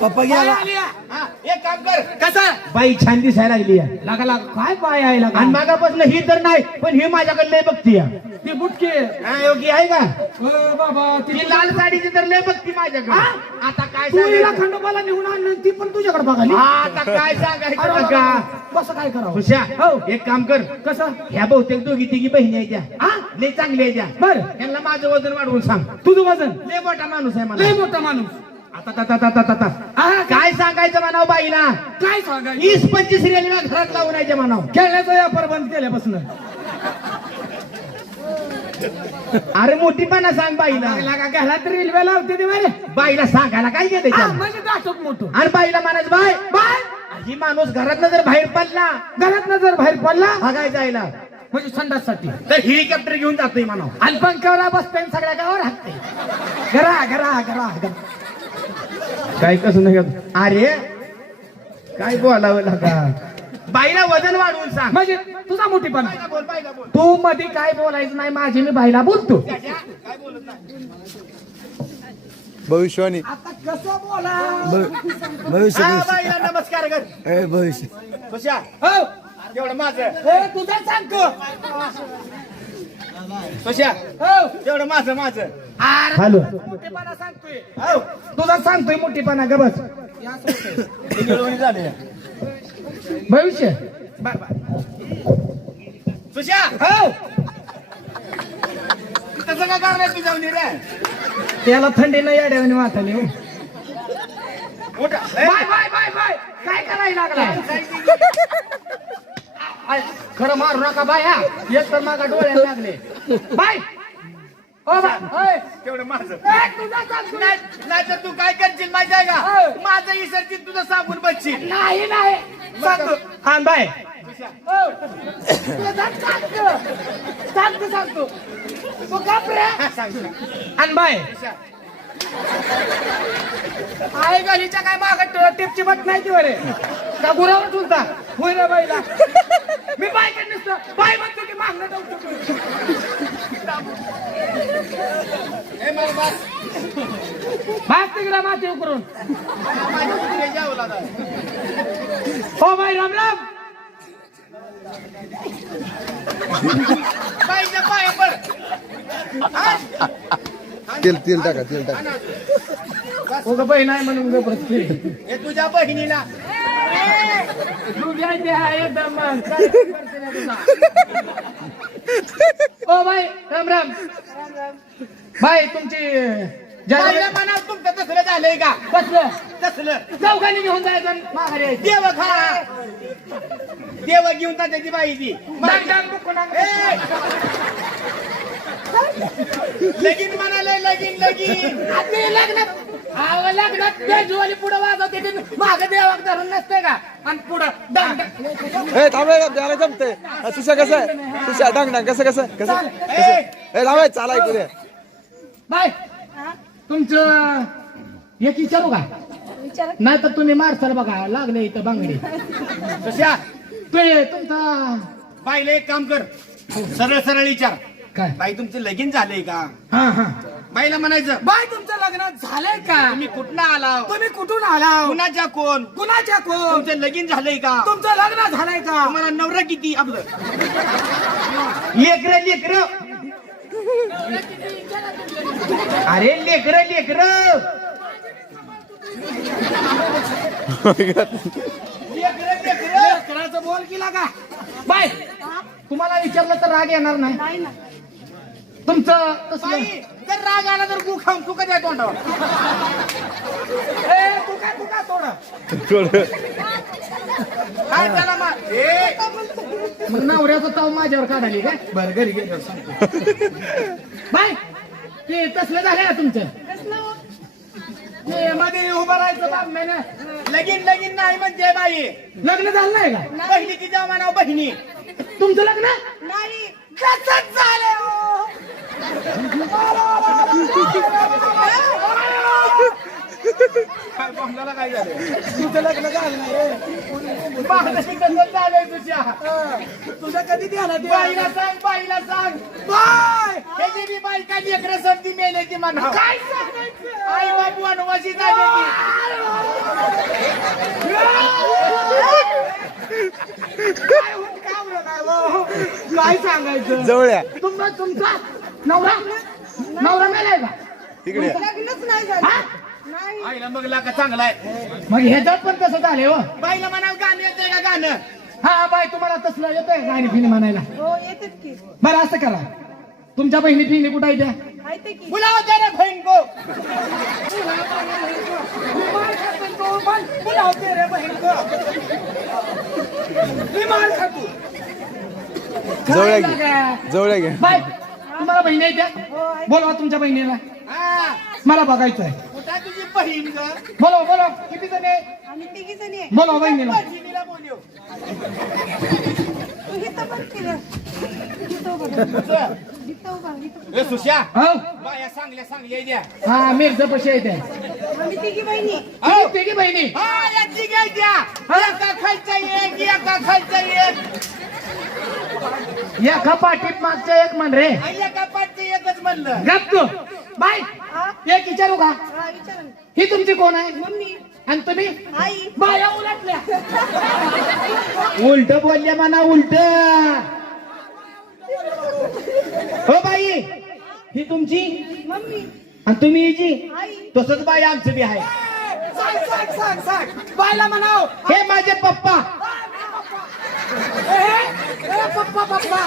पप्पा गेला. एक काम कर. कसा? बाई छान दिसायला लागली आहे. लागा लागा. काय पाय आहे लागा? आणि मागापासून ही तर नाही पण ही माझ्याकडे लय बघती आहे. ती बुटके. हा, योगी आहे का? ओ बाबा ती ती लाल साडीची तर लय बघती माझ्याकडे. हा? आता काय तू हिला सांगायचं? खंडोबाला निघून आणलं आणि ती पण तुझ्याकडे बघाली? हा, आता काय सांगायचं अरे बाबा, कसं काय करावं? हो. एक काम कर. कसं? ह्या बहुतेक दोघी तिघी बहिणी आहेत त्या हा लय चांगली आहे त्या बर. त्यांना माझं वजन वाढवून सांग. तुझं वजन? लय मोठा माणूस आहे लय मला मोठा माणूस. आता आता आता आता आता. काय सांगायचं म्हणाव बाईला? काय सांगायचं? वीस पंचवीस रेल्वे घरात लावून यायचे म्हणाव खेळण्याचा व्यापार बंद केल्यापासून. अरे मोठीपणा सांग बाईला. लागा घाला तर रेल्वे लावते ते बरे? बाईला सांगायला काय गेले हा, म्हणजे दाटक मोठं. आणि बाईला म्हणायचं बाय बाय. ही माणूस घरात जर बाहेर पडला घरात जर बाहेर पडला हागाय जायला. म्हणजे संडाससाठी. तर हेलिकॉप्टर घेऊन जातोय म्हणाव आणि पंखावर बसते आणि सगळ्या गावावर हाकते घरा घरा घरा घरा. काय कसं नाही? अरे. काय बोलावं लागा बाईला वजन वाढवून सांग. म्हणजे तुझा मोठीपणा. बाईला बोल बाईला बोल. तू मध्ये काय बोलायचं नाही माझी मी बाईला बोलतो. काय बोलत नाही? भविष्यवाणी. आता कसं बोला? भ- भविष्य हा, भविष्य. बाईला नमस्कार कर. ए भविष्य. खुशा हो. तेवढं माझं. हे तुझा सांगतो हो तेवढं माझं हॅलो. मोठेपणा सांगतोय. हो. तुझा सांगतोय मोठेपणा ग बस. ते मिळवणी झाले. भविष्य. सुशा! हो. तसं काय करणार तू जाऊन रे. त्याला थंडी नाही अडवणी वाटाली हो. Bye bye bye bye. काय करायला लागलाय आय, खरं मारू नका बाय. हा एक तर मागा डोळ्याला लागले. बाय. ओ बाय ओय. तेवढं माझं. ए, तुझा सांगतो. नाही नाही तर तू काय करशील माहिती आहे का? हो. माझं इसरतील तुझं साबून बसशील. नाही नाही. सांगतो हा बाय. हो. तुला सांगतो सांगतो सांगतो तू घाबरे आणि बाय. आहे गलीच्या काय मागत टिपची बट नाही ती बरे का गुरावर तुलता होय रे बाईला. मी बाय काय नसतं बाय म्हणतो की मागणं जाऊ. भाग तिकडे माती उकरून. हो बाई राम राम बाईच्या पाया पड? तेल तेल टाका तेल टाका उगा बहीण आहे म्हणून उगा. हे तुझ्या बहिणीला ओ बाई राम राम. बाई तुमची जरा म्हणाव तुमचं तसलं झालंय का? बसलं तसलं. चौघांनी घेऊन जायचं माघारी यायचं. देव खा. देव घेऊन जाते ती बाई ती डांग डांग बुकून आण. लगीन म्हणाले लगीन लगीन. आता हे लग्नात अहो, लग्नात बेजूवाली पुढं वाजवते ते मागं देवाक धरून नसते का? आणि पुढं डांग डांग. ए थांबे त्याला जमते तुझ्या कसं आहे? तुझ्या डांग डांग कसं कसं? कसं? थांबे चाला ऐकू दे बाय. तुमचं एक विचारू का? विचारा. नाही तर तुम्ही मारसाल बघा लागले इथं बांगडी. कशा ते तुमचा बाईला एक काम कर. सरळ सरळ विचार. काय? बाई तुमचं लगीन झालंय का? हा हा. बाईला म्हणायचं बाय तुमचं लग्न झालंय का? तुम्ही कुठनं आला तुम्ही कुठून आला कुणाच्या कोण? कुणाच्या कोण? तुमचं लगीन झालंय का? तुमचं लग्न झालंय का? तुम्हाला नवरा किती? आपलं लेकर लेकर. अरे लेकर लेकर. लेकर लेकर. करायचं बोल केला का? बाय तुम्हाला विचारलं तर राग येणार नाही. नाही ना. तुमचं बाई जर राग आला तर गु खाऊन तू कधी तोंडावर. ए, तू काय तू काय थोडं. काय त्याला मा- ए, मग नवऱ्याचा ताव माझ्यावर काढाली काय बरं घरी गेलो बाय ते तसलं झालं का तुमचं? ते मध्ये उभं राहायचं बातम्यानं लगीन लगीन नाही म्हणजे बाई. लग्न झालं नाही का? बहिणी किती म्हणाव बहिणी. तुमचं लग्न? नाही कसं झालं? काय बंगल्याला काय झालं तुझं लग्न झालं नाही माझं कसं झालंय तुझ्या तुझं कधी येईल? बाईला सांग बाईला सांग बाय हे बी बाई काय लेकरं संधी मेले ती म्हणा काय आई बाबू वनवासी झाले काय सांगायचं जवळ्या तुमचा तुमचा नवरा? नवरा मेलाय का? तिकडे लग्नच नाही झालं. हा? नाही. आईला मग लाका चांगला आहे? मग ह्याच्यात पण तसं झाले हो. बाईला म्हणाव गाणं येते का गाणं? हा बाय तुम्हाला तसलं येतंय गाणी फिनी म्हणायला? हो येतात की. बरं असं करा. तुमच्या बहिणी फिनी कुठं आहे त्या? माहिती की. बुलाव तेरे बहन को बुलावते रे बहीण जवळ्या घे जवळ्या घे बाय तुम्हाला बहिणी आहे त्या. बोलवा तुमच्या बहिणीला. हा. मला बघायचं आहे. कुठं तुझी बहीण ग? बोलव बोलव. किती जण आहे? आम्ही तिघी जणी आहे. बोलवा बहिणीला. बहिणीला बोलव तू इथं पण केलं इथं उभा राहा. इथं उभा इथं ए सुश्या हो? बाया चांगल्या चांगल्या द्या. हा पशी आहे त्या. आम्ही तिघी बहिणी. आहे. तुम्ही तिघी बहिणी? हा याची घ्या द्या एका खालचा एक एका खालचा एक. एका पाठीत मागच्या एक म्हण रे. एका पाठचं एकच म्हणलं. गप तू. बाय. हा? एक विचारू का? हा. ही तुमची कोण आहे? मम्मी. आणि तुम्ही? बाया उलटल्या. उलट बोलले म्हणा उलट. हो बाई. ही तुमची? मम्मी. आणि तुम्ही हिची? आई. तसंच बाई आमचं बी आहे. सांग सांग सांग सांग. बायला म्हणाव. हे माझे पप्पा. पप्पा पप्पा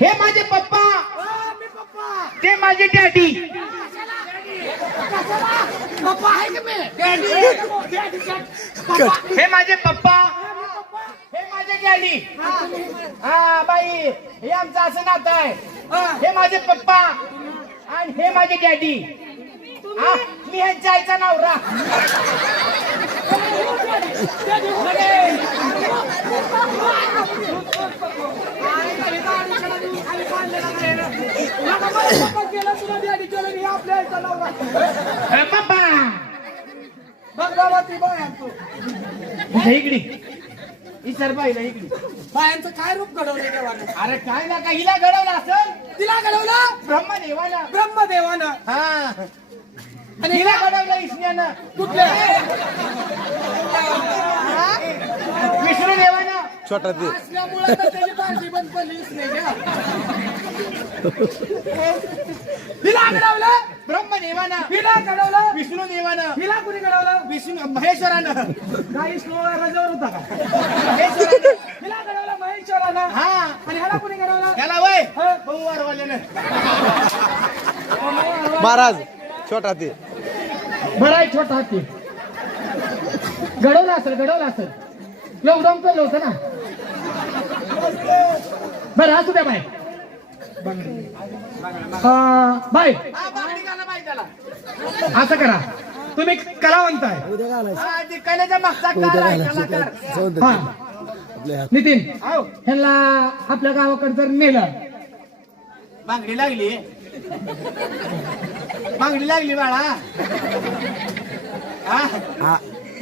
हे माझे पप्पा. ते माझे डॅडी हे माझे पप्पा. हे माझे डॅडी हा बाई हे आमचं असं नातं आहे. हे माझे पप्पा आणि हे माझे डॅडी हा, मी ह्यांच्या आईचा नवरा. इकडे. इतर बाईला इकडे. बायांचं काय रूप घडवले देवानं? अरे काय ना का हिला घडवलं असेल? तिला घडवलं? ब्रह्मदेवानं ब्रह्मदेवानं. हा. आणि हिला घडवलं ईश्वरानं कुठल्या? विष्णू देवानं छोटा ते असल्यामुळे त्याची काळजी बंद पडलीच नाही का? हिला घडवलं ब्रह्मदेवानं. हिला घडवलं विष्णू देवानं हिला कुणी घडवलं? विष्णू महेश्वरानं. काही स्लो रजेवर होता का? महेश्वरानं. हिला घडवलं महेश्वरानं. हा. आणि ह्याला कुणी घडवलं? त्याला वय. हा. वारवाल्यानं महाराज छोटा ते बरं आहे छोटा घडवलं असेल घडवलं असेल. लॉकडाऊन केलं होतं ना. बरं असू द्या बाय बाय हा असं करा. तुम्ही कलावंत आहे. हा. हा नितीन ह्यांना आपल्या गावाकडे जर नेलं. बांगडी लागली. बांगडी लागली बाळा. हा?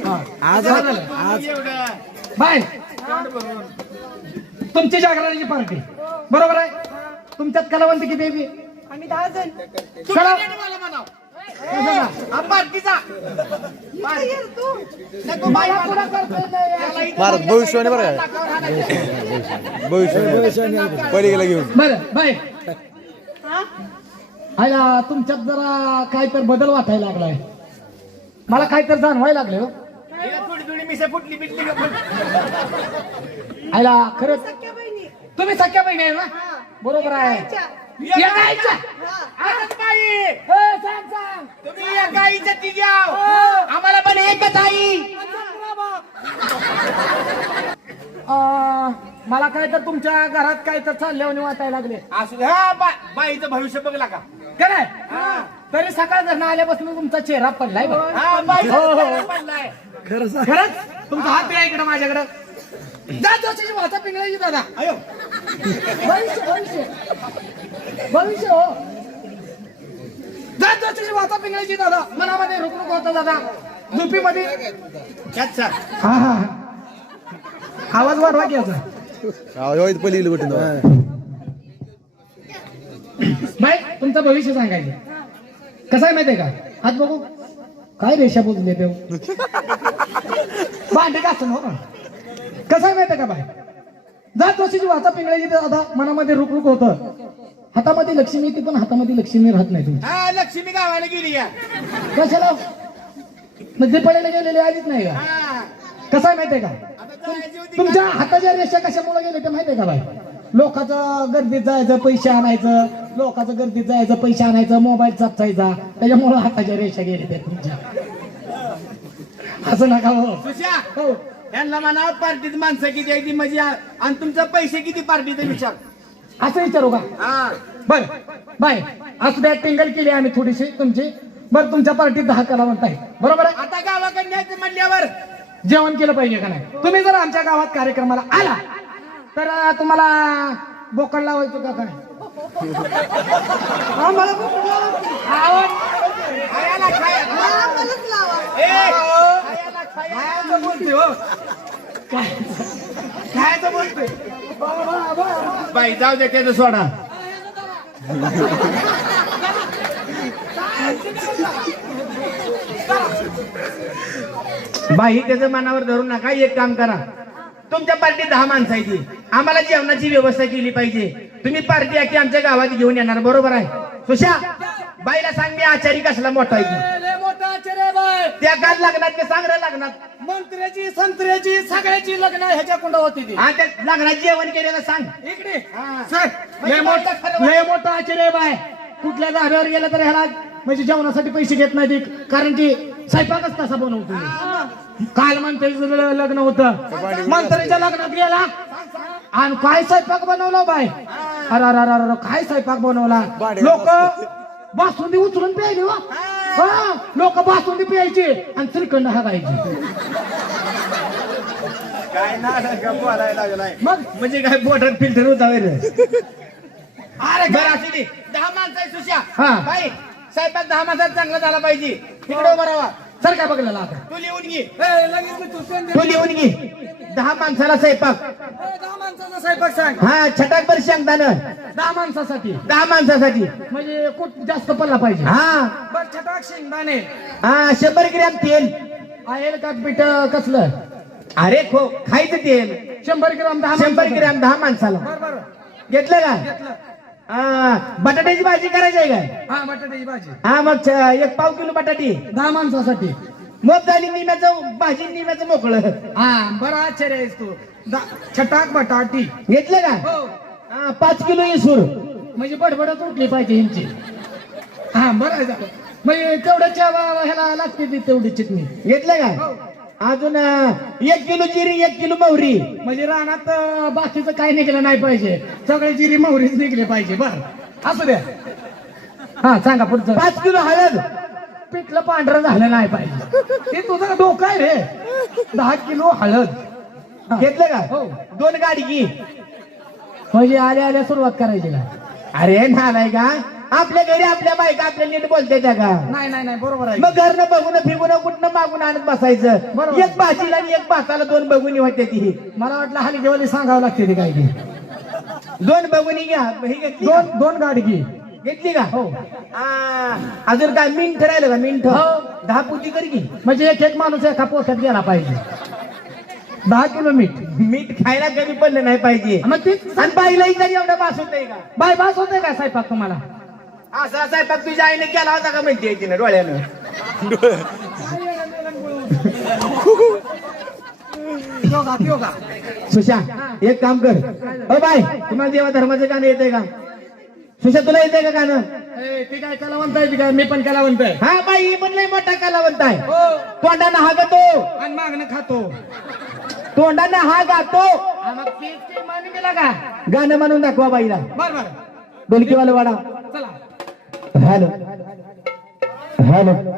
आज आज बाय तुमची जागरणाची पार्टी. बरोबर आहे? तुमच्यात कलावंत किती आहे बी? आम्ही दहा जण. कला का? रे महाराज भविष्यवाणी बरं काय? नाकावर हाणायचं. भविष्य पलीकडे घेऊन. बरं बाय. हा? आयला तुमच्यात जरा काय तर बदल वाटायला लागलाय. मला काय तर जाणवायला लागले हो. थोडी थोडी मिसे फुटली बिटली का फुट- आयला खरंच? सख्या बहिणी. तुम्ही सख्या बहिणी आहे ना? हा. बरोबर आहे. हा. आनंद बाई. ए, सांग सांग. तुम्ही या गाईच्या तिघी आहो. आम्हाला पण एकच आई. अं, मला काय तर तुमच्या घरात काय तर चालल्याने वाटायला लागले. असू. हा बाईचं भविष्य बघला का? काय तरी सकाळ घरनं आल्यापासून तुमचा चेहरा पडलाय. हा बाई हो, पडलाय खरंच? तुमचा हात द्या इकडे माझ्याकडे. जा जोशीची भाता पिंगळाची दादा. अयो. भविष्य भविष्य. भविष्य हो. जा जोशीची भाता वाचा पिंगळीची दादा. मनामध्ये रुकरुक होता दादा. झोपीमध्ये. अच्छा हा हा हा. आवाज वाढवा की याचा. पहिली बटन बाय तुमचं भविष्य सांगायचं. कसं आहे माहितीये का? हात बघू. काय रेषा बोलले देव? भांडे का असं कसं आहे माहितीये का बाय जात वर्षीची वाचा पिंगळ्याची दादा मनामध्ये रुकरुक होतं. हातामध्ये लक्ष्मी येते पण हातामध्ये लक्ष्मी राहत नाही तुमची. हा लक्ष्मी गावाला गेली या. कशाला? म्हणजे पडायला गेलेली आलीच नाही का? हा. कसं आहे माहितीये का? आता जायची होती तुमच्या हाताच्या रेषा कशामुळे गेले ते माहितीये का बाई? लोकांचं गर्दीत जायचं पैसे आणायचं लोकांचं गर्दीत जायचं पैसे आणायचं मोबाईल चापसायचा त्याच्यामुळे हाताच्या रेषा गेले त्या तुमच्या. असं नका हो. हो. यांना म्हणा पार्टीत माणसं किती आहे ती म्हणजे आणि तुमचं पैसे किती पार्टीचे विचार? असं विचारू का? हा. बर. बाय. असं द्या टिंगल केली आम्ही थोडीशी तुमची. बरं तुमच्या पार्टीत दहा कलावंत आहे बरोबर आहे? आता गावाकडे न्यायचं म्हणल्यावर? जेवण केलं पाहिजे का नाही? तुम्ही जर आमच्या गावात कार्यक्रमाला आला तर तुम्हाला बोकड लावायचं का काय? आम्हाला खायचं बोलते हो खायचं बोलते बाई जाऊ दे त्याचं सोडा. बाई त्याचं मनावर धरू नका एक काम करा. तुमच्या पार्टीत दहा माणसं आहे ती आम्हाला जेवणाची व्यवस्था केली पाहिजे. तुम्ही पार्टी आखी आमच्या गावात घेऊन येणार बरोबर आहे? सुशा बाईला सांग मी आचारी कसला मोठा आहे ती. लय मोठा आश्चर्य बाय. त्या काल लग्नात ते सांग रे लग्नात? मंत्र्याची संत्र्याची सगळ्याची लग्न ह्याच्या कुंड होती ती. हा त्या लग्नात जेवण केलेलं सांग. इकडे. हा. सर लय मोठा लय मोठा आश्चर्य बाय. कुठल्या धाब्यावर गेलं तर ह्याला म्हणजे जेवणासाठी पैसे घेत नाही ती. कारण की स्वयंपाकच तसा बनवतो. काल मंत्र्याचं ल- लग्न होतं. मंत्र्याच्या लग्नात गेला. आणि काय स्वयंपाक बनवला बाय अरे अरे अरे अरे काय स्वयंपाक बनवला? लोक बासुंदी उचलून प्यायली वा हा. लोक बासुंदी प्यायची आणि श्रीखंड हागायची. काय ना मग? म्हणजे काय बोटात फिल्टर होता वैर अरे दे. दहा माणसं सुशा. हा. बाई स्वयंपाक दहा माणसात चांगला झाला पाहिजे. तिकडे उभा राहा. सर काय बघलेला आता. तू लिहून घे. तू लिहून दहा माणसाला स्वयंपाक. दहा माणसाचा स्वयंपाक सांग. हा छटाकभर शेंगदाणं. दहा माणसासाठी. दहा माणसासाठी. म्हणजे खूप जास्त पडला पाहिजे. हा. बर छटाक शेंगदाणे. हा शंभर ग्रॅम तेल. आहे का पीठ कसलं? अरे खो खायचं तेल. शंभर ग्राम दहा शंभर. ग्रॅम दहा माणसाला. बर बर. घेतलं का? घेतलं. बटाट्याची भाजी करायची आहे काय? हा बटाट्याची भाजी. हा मग छ- एक पाव किलो बटाटी. दहा माणसासाठी. मग झाली निम्याचं भाजी निम्याचं मोकळं. हा बरं आश्चर्य आहेस तू. दा- छटाक बटाटी. घेतलं का? हो. हा, पाच किलो इसूर. म्हणजे बडबडच उठली पाहिजे यांची. हा बरं आहे झालं. म्हणजे तेवढ्याच्या वा- ह्याला लागते ती तेवढी चटणी. घेतलं हो. का अजून एक किलो जिरी एक किलो मोहरी म्हणजे रानात बाकीचं काय निघलं नाही पाहिजे. सगळे जिरी मोहरीच निघले पाहिजे बर. असू द्या. हा सांगा पुढचं. पाच किलो हळद. पिठलं पांढरं झालं नाही पाहिजे. ते तुझं डोकं आहे रे. दहा किलो हळद. घेतलं का? हो. दोन गाडगी. म्हणजे आल्या आल्या सुरुवात करायची का? अरे नालाय का आपल्या घरी आपल्या बायका आपल्या नीट बोलते त्या का? नाही नाही नाही बरोबर आहे. मग घरनं बघून फिगून कुठनं मागून आणत बसायचं? बरोबर. एक भाजीला आणि एक भाताला दोन बघुनी होते ती. मला वाटलं हली जेवली सांगावं लागते ती काय ती दोन बघुनी घ्या. ही घेतली का? दोन दोन गाडगी घेतली का? हो. आ, अजून काय मिंट राहिलं का? मिंट हो. दहा पुती करी की म्हणजे एक एक माणूस एका पोटात गेला पाहिजे. दहा किलो मीठ. मीठ खायला कमी पडलं नाही पाहिजे. मग तीच आणि बाईलाही तरी एवढा बास होतंय का? बाय बास होते का स्वयंपाक तुम्हाला? असा स्वयंपाक तुझ्या आईने केला होता का म्हणते तिने डोळ्यानं? योगा योगा. सुशा एक काम कर. हो बाय तुम्हाला देवा धर्माचं गाणं येतंय का? सुशा तुला येतंय का गाणं? ए, ती काय कलावंत आहे ती काय? मी पण कलावंत आहे. हा बाई ही पण लय मोठा कलावंत आहे. हो. तोंडानं हा गातो. आणि मागणं खातो. तोंडानं हा गातो. हा, मग तीच ती मानून गेला का? गाणं म्हणून दाखवा बाईला. बर बर. डोलकीवाला वाडा. चला हॅलो हॅलो